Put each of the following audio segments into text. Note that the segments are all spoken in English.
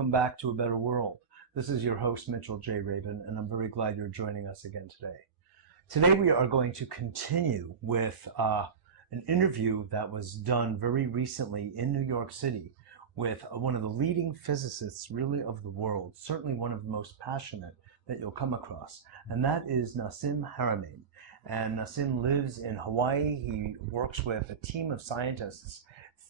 welcome back to A Better World. This is your host, Mitchell J. Rabin, and I'm very glad you're joining us again today. Today we are going to continue with an interview that was done very recently in New York City with one of the leading physicists really of the world, certainly one of the most passionate that you'll come across, and that is Nassim Haramein. And Nassim lives in Hawaii. He works with a team of scientists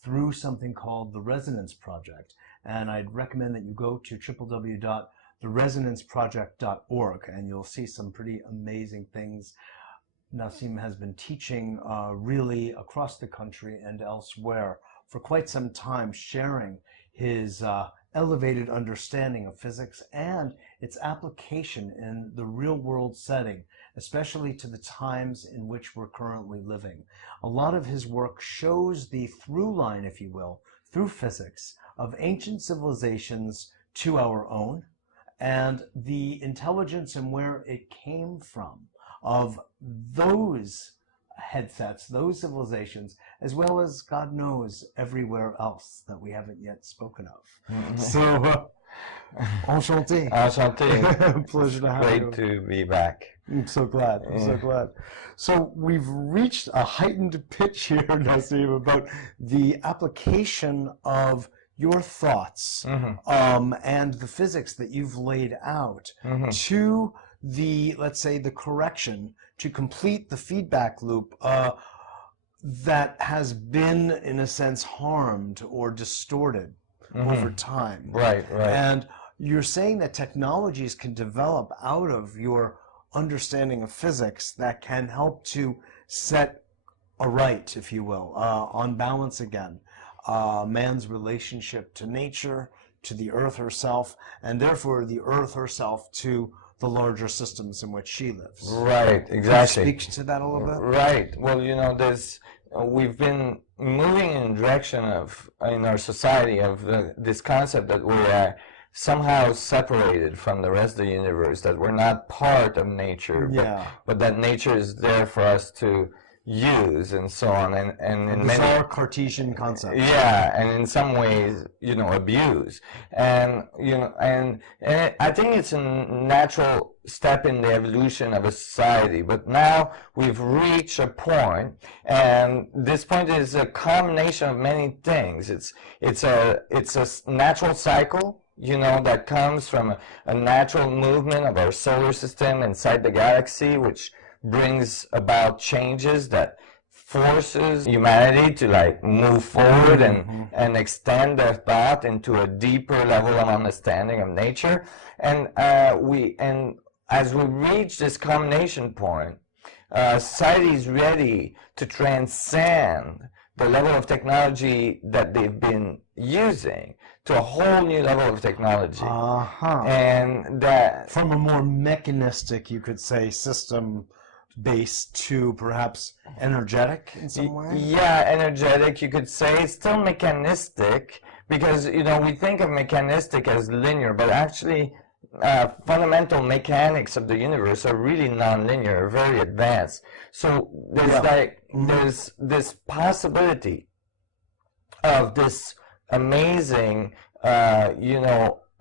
through something called the Resonance Project. And I'd recommend that you go to www.theresonanceproject.org and you'll see some pretty amazing things. Nassim has been teaching really across the country and elsewhere for quite some time, sharing his elevated understanding of physics and its application in the real-world setting, especially to the times in which we're currently living. A lot of his work shows the through line, if you will, through physics of ancient civilizations to our own, and the intelligence and where it came from of those headsets, those civilizations, as well as, God knows, everywhere else that we haven't yet spoken of. So, enchanté. Enchanté. Pleasure to have you. Great to be back. I'm so glad. I'm so glad. So we've reached a heightened pitch here, Nassim, about the application of your thoughts and the physics that you've laid out to the, let's say, the correction to complete the feedback loop that has been, in a sense, harmed or distorted over time. Right. And you're saying that technologies can develop out of your understanding of physics that can help to set aright, if you will, on balance again, man's relationship to nature, to the earth herself, and therefore the earth herself to the larger systems in which she lives. Right, exactly. Can you speak to that a little bit? Right. Well, you know, we've been moving in the direction of, in our society, of this concept that we are somehow separated from the rest of the universe, that we're not part of nature, but that nature is there for us to use and so on, and in bizarre Cartesian concept. Yeah, and in some ways, you know, abuse, and you know, and I think it's a natural step in the evolution of a society. But now we've reached a point, and this point is a combination of many things. It's a natural cycle, you know, that comes from a natural movement of our solar system inside the galaxy, which brings about changes that forces humanity to like move forward and extend their thought into a deeper level of understanding of nature. And as we reach this combination point, society is ready to transcend the level of technology that they've been using to a whole new level of technology. And that from a more mechanistic, you could say, system based to perhaps energetic in some way? Yeah, energetic, you could say. It's still mechanistic because, you know, we think of mechanistic as linear, but actually fundamental mechanics of the universe are really non-linear, very advanced. So there's there's this possibility of this amazing,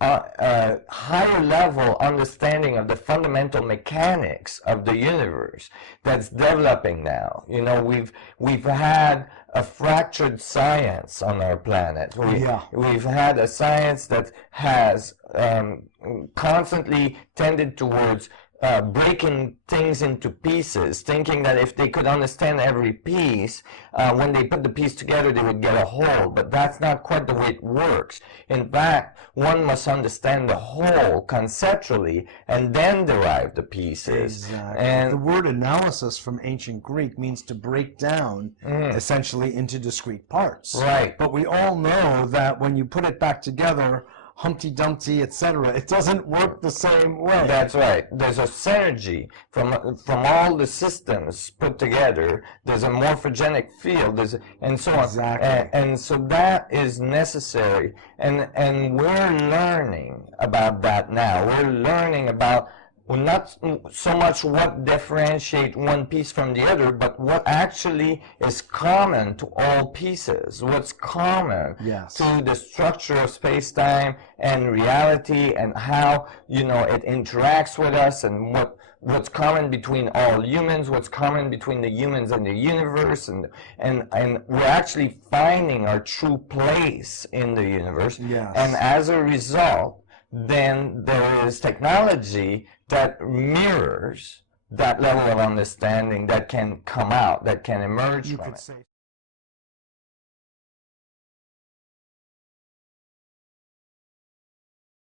higher level understanding of the fundamental mechanics of the universe that's developing now. You know, we've had a fractured science on our planet. We've had a science that has constantly tended towards breaking things into pieces, thinking that if they could understand every piece, when they put the piece together, they would get a whole. But that's not quite the way it works. In fact, one must understand the whole conceptually and then derive the pieces. Exactly. And the word analysis from ancient Greek means to break down essentially into discrete parts. Right. But we all know that when you put it back together, Humpty Dumpty, etc., it doesn't work the same way. That's right. There's a synergy from all the systems put together. There's a morphogenic field, and so on. Exactly. And so that is necessary. And we're learning about that now. We're learning about well, not so much what differentiate one piece from the other, but what actually is common to all pieces, what's common Yes. to the structure of space-time and reality, and how, you know, it interacts with us, and what's common between all humans, what's common between the humans and the universe, and we're actually finding our true place in the universe. Yes. And as a result, then there is technology that mirrors that level of understanding that can come out, that can emerge from it.